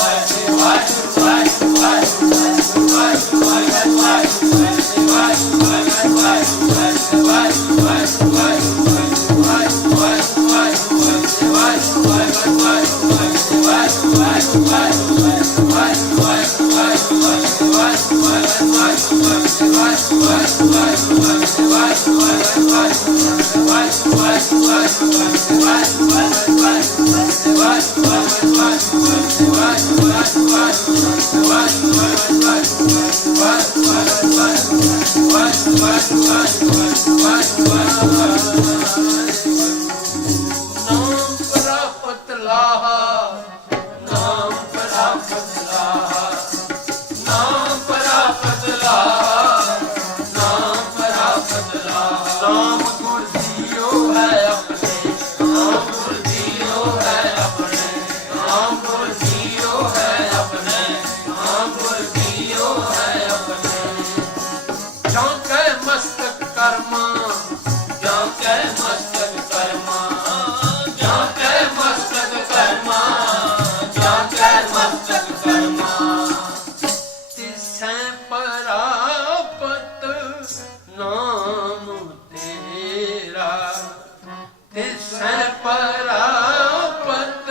ਵਾਹਿਗੁਰੂ ਵਾਹਿਗੁਰੂ ਵਾਹਿਗੁਰੂ ਨਾਮ ਪ੍ਰਾਪਤ ਲਾਹਾ ਨਾਮ ਪ੍ਰਾਪਤ ਲਾਹਾ ਨਾਮ ਪ੍ਰਾਪਤ ਲਾਹਾ ਨਾਮ ਪ੍ਰਾਪਤ ਲਾਹਾ ਨਾਮ ਗੁਰ ਜੀਓ ਹੈ ਆਪਣੇ ਨਾਮ ਗੁਰ ਜੀਓ ਹੈ ਆਪਣੇ ਨਾਮ ਗੁਰ ਜੀਓ ਹੈ ਆਪਣੇ ਨਾਮ ਗੁਰ ਜੀਓ ਹੈ ਆਪਣੇ ਜਾਂ ਕੈ ਮਸਤਕ ਕਰਮਾ ਜਾਂ ਕੈ ਮਸਤਕ ਕਰਮਾ ਜਾਂ ਕੈ ਮਸਤਕ ਕਰਮਾ ਜਾਂ ਕੈ ਮਸਤਕ ਕਰਮਾ ਤਿਸੈ ਪ੍ਰਾਪਤ ਨਾਮ ਤੇਰਾ ਤਿਸੈ ਪ੍ਰਾਪਤ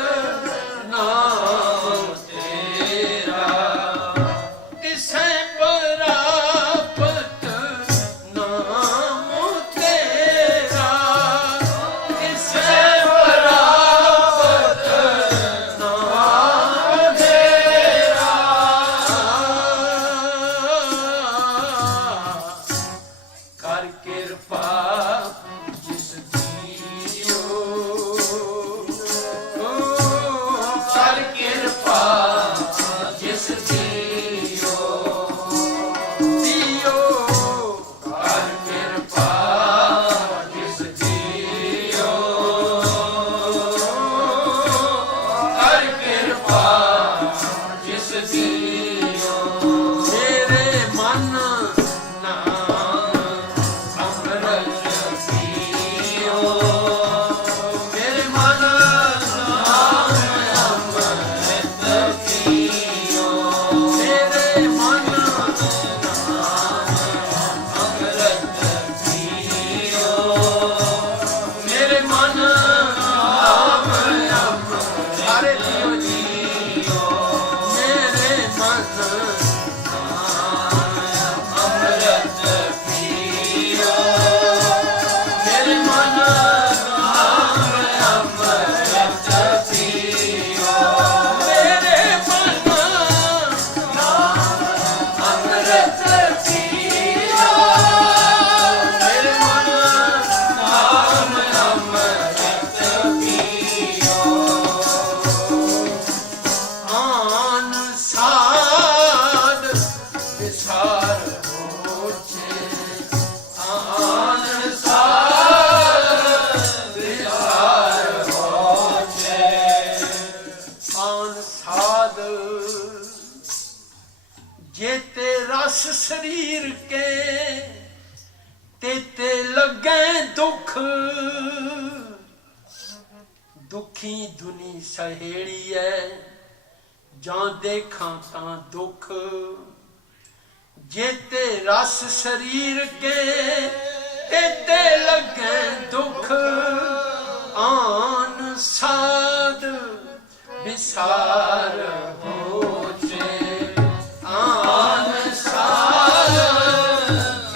ਨਾਮ ਤੇਰਾ ਤਿਸੈ ਪ੍ਰਾਪਤ ਨਾਮ ਤੇਰਾ ਤਿਸੈ ਪ੍ਰਾਪਤ ਨਾਮ ਤੇਰਾ जेते रस शरीर के तेते लगे दुख दुखी दुनी सहेड़ी है जां देखा तां दुख जेते रस शरीर के तेते लगे दुख आन साध विसार होचे आन साध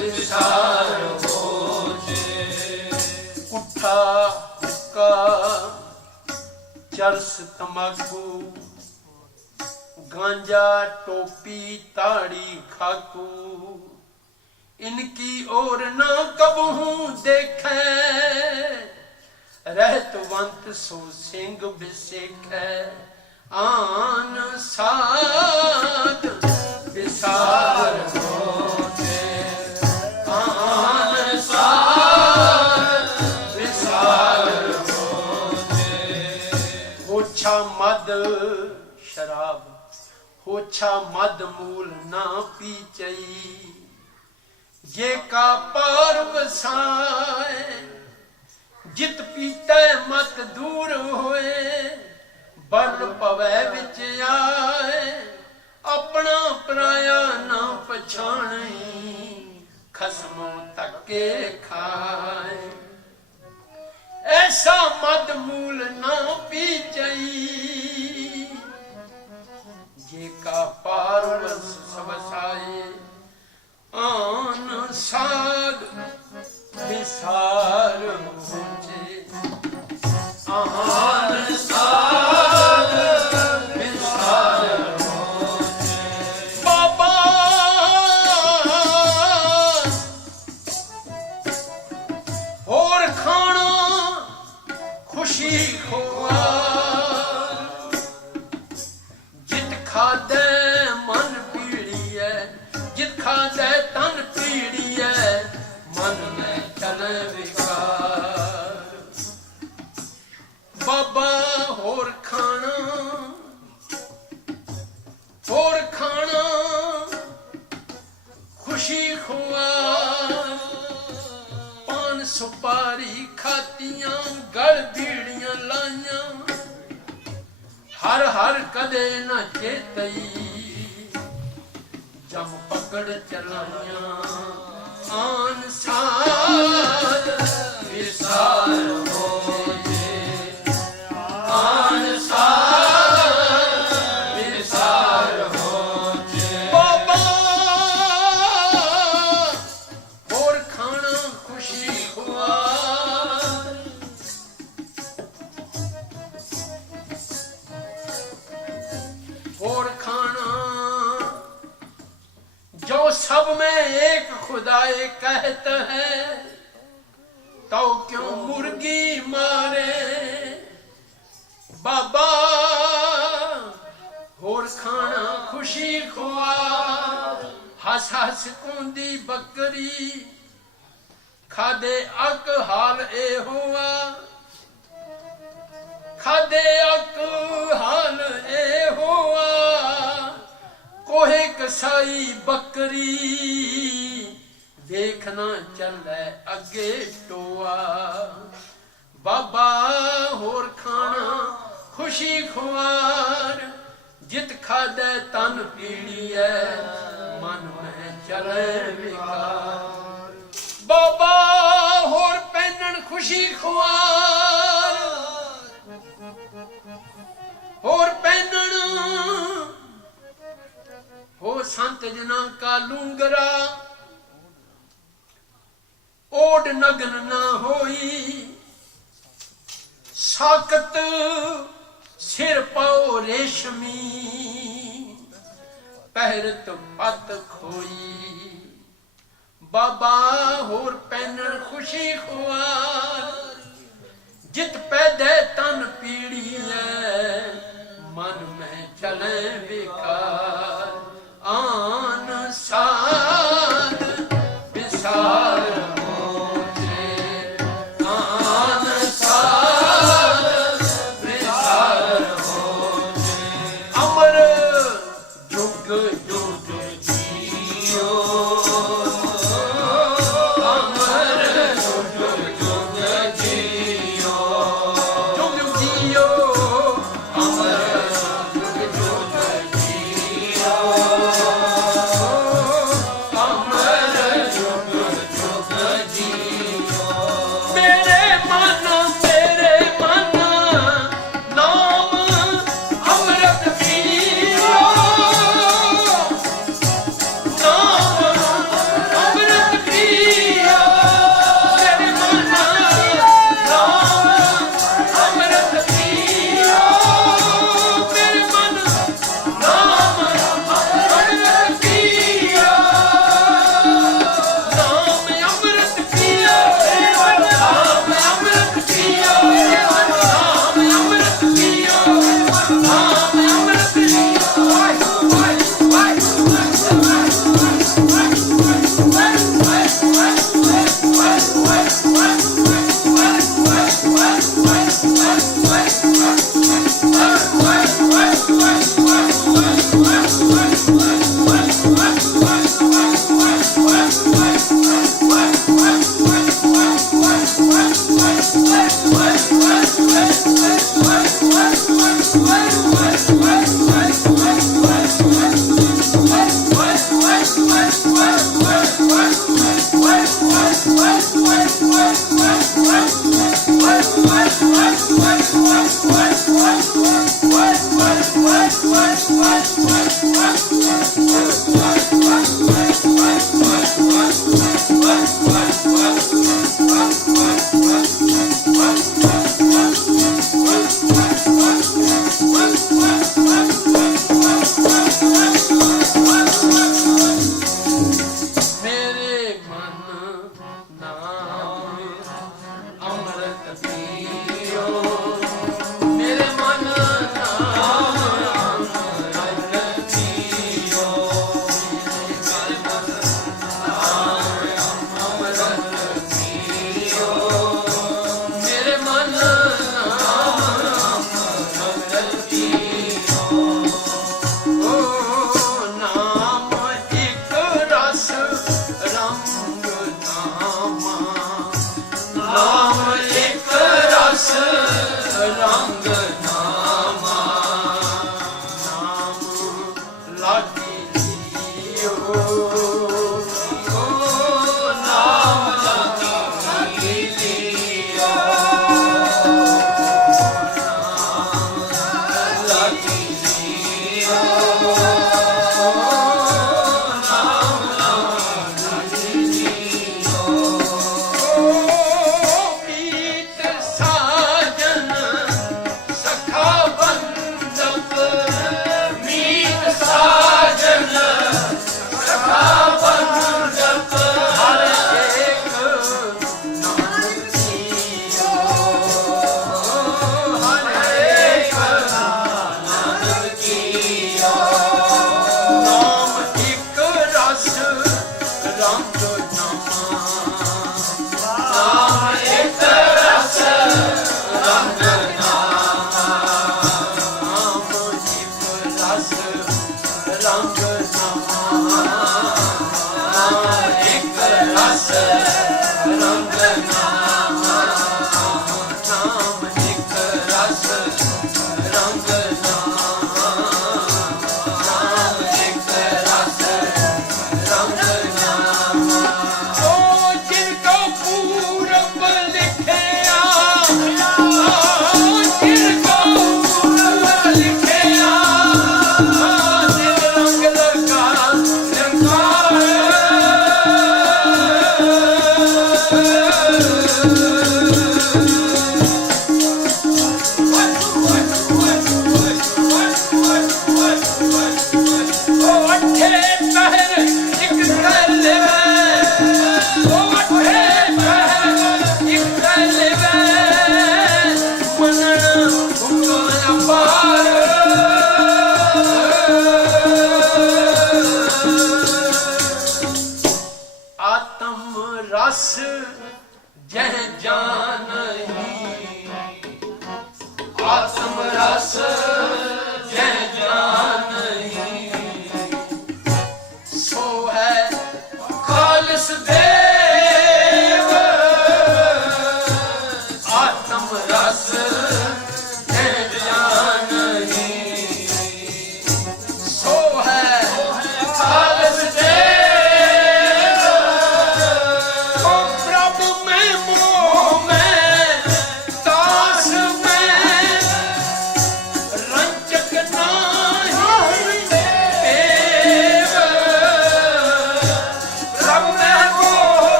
विसार होचे उठा हुक्का चरस तमाकू गांजा टोपी ताड़ी खाकू इनकी ओर ना कबहू देखे रहतवंत सो सिंह बिसेखे आन साध विसार होते आन साध विसार होते होछा मद शराब होछा मद मूल ना पीचई ये का पार वसाए जित पीते मत दूर होए बल पवै विच आए अपना पराया ना पछाणी खसमों तके खाए ऐसा मद मूल ना पीचई ये का पार वसाए आन साध विसार होचे आन साध विसार होचे बाबा और खाना खुशी खोआ जित खादे मन पीड़ी है जित खादे तन पीड़ी है मन में चले विकार बाबा होर खाना खुशी खुआ पान सुपारी खातियां गल बीड़ियां लाइयां हर हर कदे न चेतई जम पकड़ चलाइयां आन साध विसार होचे आन साध विसार होचे बाबा और खाना खुशी हुआ और खाना जो सब में एक खुदाए कहते हैं तो क्यों मुर्गी मारे बाबा होर खाना खुशी खुआ हस हस कूंदी बकरी खादे अक हाल ए हुआ खादे अक हाल ए हुआ कोहे कसाई बकरी देखना चले अगे टोआ बाबा होर खाना खुशी खुआर जित खादे तन पीड़ी है मन में चले विकार बाबा होर पहनन खुशी खुआर होर पहनन हो संत जना का लूंगरा ओड नगन ना होई साकत सिर पाओ रेशमी पहरत पत खोई बाबा होर पहनन खुशी खुआर जित पैदे तन पीड़ी है मन में चले विकार आन साध विसार होचे आन साध विसार होचे अमर जुग जुग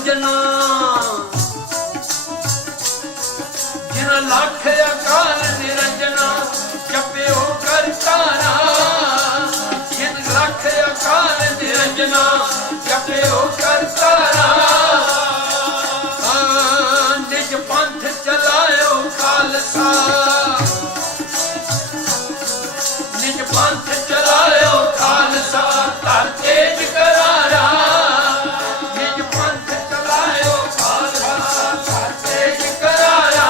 ਨਿਰੰਜਨਾ ਜਿਨ ਲੱਖ ਅਕਾਲ ਨਿਰੰਜਨਾ ਜਪਿਓ ਕਰਤਾਰਾ ਜਿਨ ਲੱਖ ਅਕਾਲ ਨਿਰੰਜਨਾ ਜਪਿਓ ਕਰਤਾਰਾ ਨਿਜ ਪੰਥ ਚਲਾਇਓ ਖਾਲਸਾ ਨਿਜ ਪੰਥ ਚਲਾਇਓ ਖਾਲਸਾ ਧਰ ਤੇਜ ਕਰਾਰਾ ਨਿਜ ਪੰਥ ਚਲਾਇਓ ਖਾਲਸਾ ਧਰ ਤੇਜ ਕਰਾਰਾ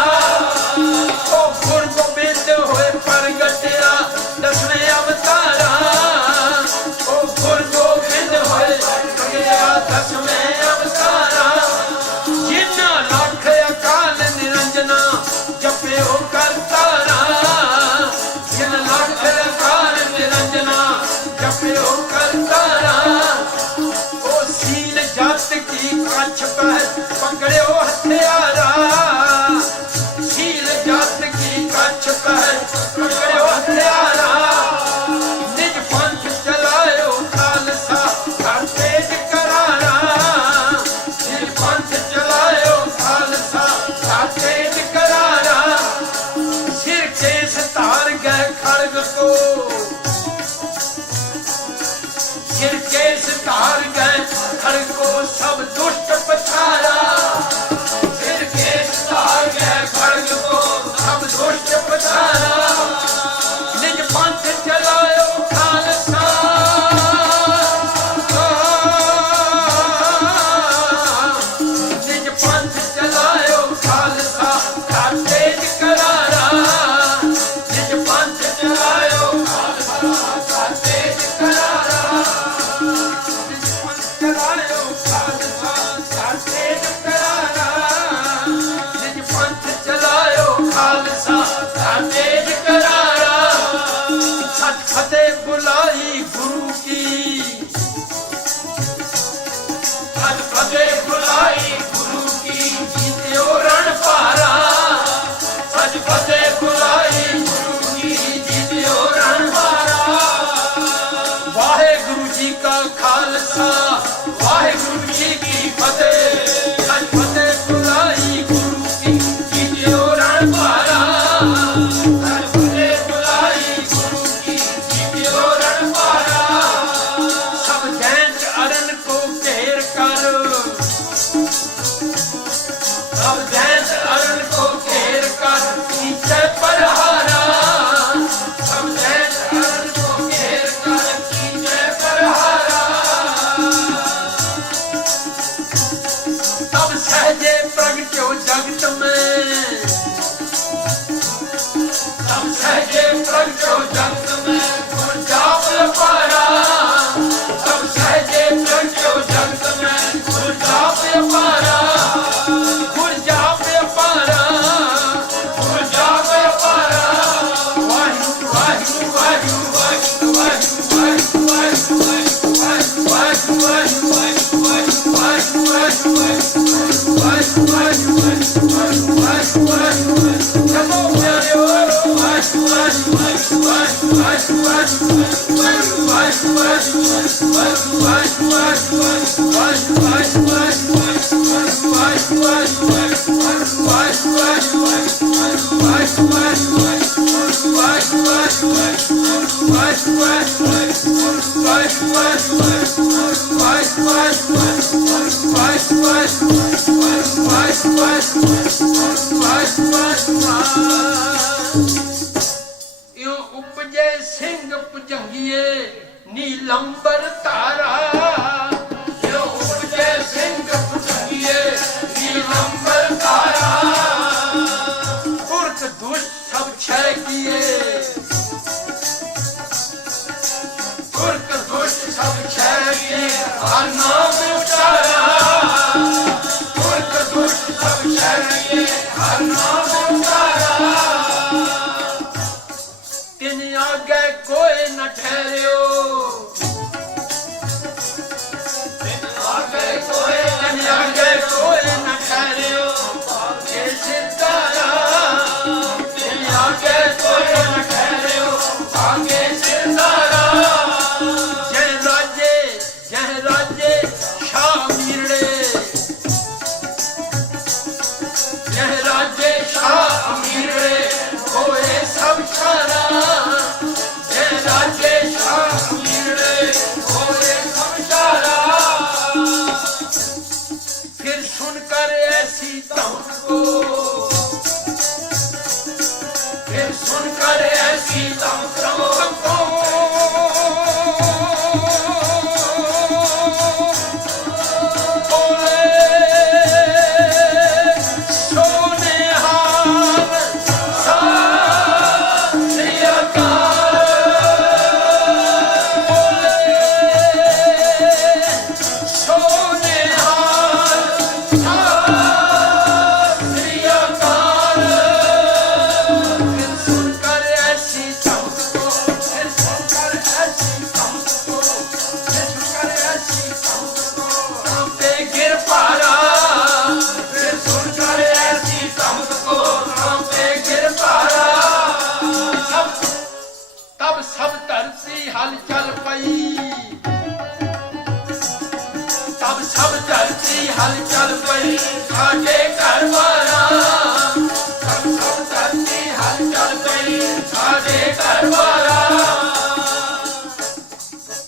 ਉਹ ਗੁਰ ਗੋਬਿੰਦ ਹੋਏ ਪ੍ਰਗਟਿਆ ਦਸਵੇਂ ਅਵਤਾਰਾ ਉਹ ਗੁਰ ਗੋਬਿੰਦ ਹੋਏ ਪ੍ਰਗਟਿਆ ਦਸਵੇਂ ਅਵਤਾਰਾ ਜਿਨ੍ਹਾਂ ਲੱਖ ਅਕਾਲ ਨਿਰੰਜਨਾ ਜਪਿਓ ਕਰਤਾਰਾ ਜਿਨ ਲੱਖ ਅਕਾਲ ਨਿਰੰਜਨਾ ਜਪਿਓ ਕਰਤਾਰਾ ਉਹ ਸੀਲ ਜਤ ਕੀ ਕੱਛ ਪਹਿ ਪਕੜਿਓ ਹਥਿਆਰਾ ਸੀਲ ਜਤ ਕੀ ਕੱਛ ਪਹਿ ਪਕੜਿਓ ਹਥਿਆਰਾ ਨਿਜ ਪੰਥ ਚਲਾਇਓ ਖਾਲਸਾ ਧਰ ਤੇਜ ਕਰਾਰਾ ਨਿਜ ਪੰਥ ਚਲਾਇਓ ਖਾਲਸਾ ਧਰ ਤੇਜ ਕਰਾਰਾ ਸਿਰ ਕੇਸ ਧਾਰ ਗਏ ਖੜਗ ਕੋ ਸਿਰ ਕੇਸ ਧਾਰ ਗਏ ਖੜਗ ਕੋ ਸਭ ਦੁਸ਼ਟ ਪਛਾਰਾ ਸਿਰ ਕੇਸ ਧਾਰ ਗਏ ਖੜਗ ਕੋ ਸਭ ਦੁਸ਼ਟ ਪਛਾਰਾ ਨਿਜ ਪੰਥ ਚਲਾਇਓ ਖਾਲਸਾ ਨਿਜ ਪੰਥ ਚਲਾਇਓ ਖਾਲਸਾ ਧਰ ਤੇਜ ਕਰਾਰਾ ਨਿਜ ਪੰਥ ਚਲਾਇਓ ਖਾਲਸਾ ਧਰ ਤੇਜ ਕਰਾਰਾ ਨਿਜ ਪੰਥ ਚਲਾਇਓ ਖਾਲਸਾ ਧਰ ਤੇਜ ਕਰਾਰਾ ਨਿਜ ਪੰਥ ਚਲਾਇਓ ਖਾਲਸਾ ਧਰ ਤੇਜ ਕਰਾਰਾ ਸੱਚ ਫਤਿਹ ਬੁਲਾਈ ਗੁਰੂ ਕੀ ਸੱਚ ਫਤਿਹ ਬੁਲਾਈ ਗੁਰੂ ਕੀ ਜੀਤਿਓ ਰਣ ਭਾਰਾ ਸੱਚ ਫਤਿਹ ਬੁਲਾਈ ਗੁਰੂ ਕੀ ਜੀਤਿਓ ਰਣ ਭਾਰਾ ਵਾਹਿਗੁਰੂ ਜੀ ਕਾ ਖਾਲਸਾ ਵਾਹਿਗੁਰੂ ਜੀ ਕੀ ਫਤਿਹ ਸੱਚ ਫਤਿਹ ਬੁਲਾਈ ਗੁਰੂ ਕੀ ਜੀਤਿਓ ਰਣ ਭਾਰਾ ਸੱਚ ਫਤਿਹ ਬੁਲਾਈ ਗੁਰੂ ਕੀ ਜੀਤਿਓ ਰਣ ਭਾਰਾ ਸਭ ਜੈਂਤ ਅਰਨ ਕੋ ਘੇਰ ਕਰ ਸਭ ਜੈਂਤ ਅਰਨ ਕੋ ਘੇਰ ਕਰ ਕੀਚੇ ਪਰਹਾਰਾ ਸਭ ਜੈਂਤ ਅਰਨ ਕੋ ਘੇਰ ਕਰ ਕੀਚੇ ਪਰਹਾਰਾ ਤਬ ਸਹਜੇ ਪ੍ਰਗਟਿਓ ਜਗਤ ਮੈਂ ਤਬ ਸਹਜੇ ਪ੍ਰਗਟਿਓ ਜਗਤ ਮੈਂ ਗੁਰ ਜਾਪ ਅਪਾਰਾ ਤਬ ਸਹਜੇ ਪ੍ਰਗਟਿਓ ਜਗਤ ਮੈਂ ਗੁਰ ਜਾਪ ਅਪਾਰਾ ਗੁਰ ਜਾਪ ਅਪਾਰਾ ਗੁਰ ਜਾਪ ਅਪਾਰਾ ਵਾਹਿਗੁਰੂ ਵਾਹਿਗੁਰੂ ਵਾਹਿਗੁਰੂ ਵਾਹਿਗੁਰੂ ਵਾਹਿਗੁਰੂ ਵਾਹਿਗੁਰੂ ਵਾਹਿਗੁਰੂ ਇਉ ਉਪਜੇ ਸਿੰਘ ਭੁਜੰਗੀਏ ਨੀਲੰਬਰ ਧਾਰਾ ਇਉ ਉਪਜੇ ਸਿੰਘ ਭੁਜੰਗੀਏ ਨੀਲੰਬਰ ਧਾਰਾ ਪੁਰਖ ਦੁਸ਼ਟ ਸਭ ਛੈ ਕੀਏ ਪੁਰਖ ਦੁਸ਼ਟ ਸਭ ਛੈ ਕੀਏ ਹਰ ਨਾਮ ਉਚਾਰਾ ਪੁਰਖ ਦੁਸ਼ਟ ਸਭ ਛੈ ਕੀਏ ਹਰ ਨਾਮ ਉਚਾਰਾ ਤਿਨ ਆਗੇ ਕੋਈ ਨ ਠਹਿਰਿਓ ਤਿਨ ਆਗੇ ਕੋਈ ਨ ਠਹਿਰਿਓ ਭਾਗੇ ਸਿਰਦਾਰਾ ਤਿਨ ਆਗੇ ਕੋਈ ਨ ਠਹਿਰਿਓ ਭਾਗੇ ਸਿਰਦਾਰਾ ਜੈ ਰਾਜੇ ਸ਼ਾਹ ਹਲਚਲ ਪਈ ਸਾਡੇ ਘਰ ਵਾਰਾ ਸਭ ਸਭ ਧਰਤੀ ਹਲਚਲ ਪਈ ਸਾਡੇ ਘਰ ਵਾਰਾ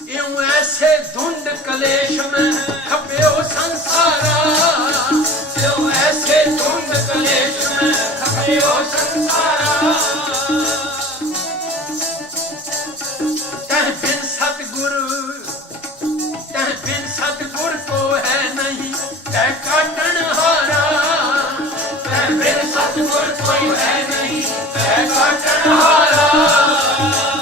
ਇਉਂ ਐਸੇ ਧੁੰਦ ਕਲੇਸ਼ ਮੈਂ ਖਪਿਓ ਸੰਸਾਰਾ ਇਉਂ ਐਸੇ ਧੁੰਦ ਕਲੇਸ਼ ਮੈਂ ਖਪਿਓ ਸੰਸਾਰਾ ਤੈ ਬਿਨ सतगुर को है नहीं तै काटन हारा तै बिन सतगुर कोई है नहीं तै काटन हारा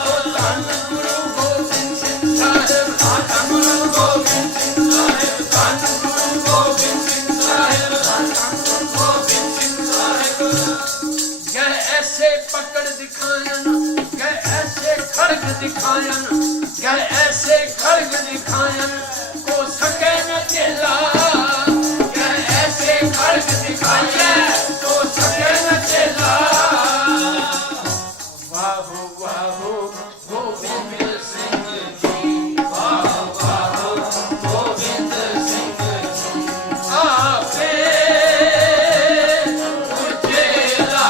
ओ धन गुरु गोबिंद सिंह साहिब धन गुरु गोबिंद सिंह साहिब धन गुरु गोबिंद सिंह साहिब धन गुरु गोबिंद सिंह साहिब यह ऐसे पकड़ दिखायन यह ऐसे खड़ग दिखायन यह ऐसे खड़ग दिखायन को सके न चेला यह ऐसे खड़ग दिखाए को सके न चेला वाहो वाहो गोविंद सिंह जी वाहो वाहो गोविंद सिंह जी आपे चेला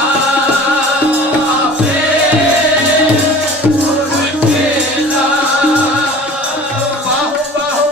आपे चेला वाहो वाहो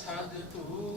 साध तू